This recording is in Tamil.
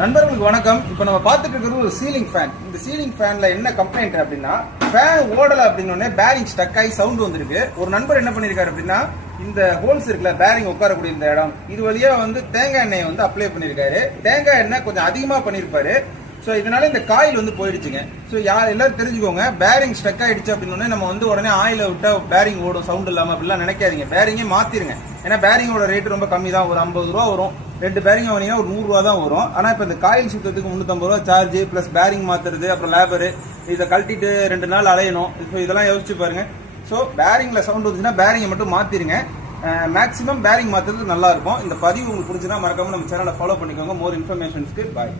நண்பர்களுக்கு வணக்கம். இப்போ நம்ம பார்த்துட்டு இருக்கிறது ஒரு சீலிங் ஃபேன். இந்த சீலிங் ஃபேன்ல என்ன கம்ப்ளைண்ட் அப்படின்னா, ஃபேன் ஓடல அப்படின்னு பேரிங் ஸ்டக் ஆகி சவுண்ட் வந்திருக்கு. ஒரு நண்பர் என்ன பண்ணிருக்காரு அப்படின்னா, இந்த ஹோல்ஸ் இருக்குல்ல, பேரிங் உட்காரக்கூடிய இந்த இடம், இது வழியா தேங்காய் எண்ணெயை அப்ளை பண்ணிருக்காரு. தேங்காய் எண்ணெய் கொஞ்சம் அதிகமா பண்ணிருப்பாரு. ஸோ இதனால இந்த காயில் போயிடுச்சுங்க. ஸோ எல்லாரும் தெரிஞ்சுக்கோங்க, பேரிங் ஸ்டக் ஆயிடுச்சு அப்படின்னு நம்ம உடனே ஆயில விட்டா பேரிங் ஓடும் சவுண்ட் இல்லாம அப்படிலாம் நினைக்காதீங்க. பேரிங்கே மாத்திருங்க. ஏன்னா பேரிங்கோட ரேட் ரொம்ப கம்மி தான், ஒரு 50 ரூபா வரும். 2 பேரிங் வாங்கினீங்கன்னா ஒரு 100 ரூபா தான் வரும். ஆனா இப்ப இந்த காயில் சுத்தத்துக்கு 350 ரூபா சார்ஜ் பிளஸ் பேரிங் மாத்துறது, அப்புறம் லேபர், இதை கழட்டிட்டு 2 நாள் அலையணும். இப்போ இதெல்லாம் யோசிச்சு பாருங்க. ஸோ பேரிங்ல சவுண்ட் வந்துச்சுன்னா பேரிங்கை மட்டும் மாத்திருங்க. மேக்ஸிமம் பேரிங் மாத்துறது நல்லா இருக்கும். இந்த பதிவு உங்களுக்கு பிடிச்சதா மறக்காம நம்ம சேனலை ஃபாலோ பண்ணிக்கோங்க. மோர் இன்ஃபர்மேஷன்ஸ்க்கு பாய்.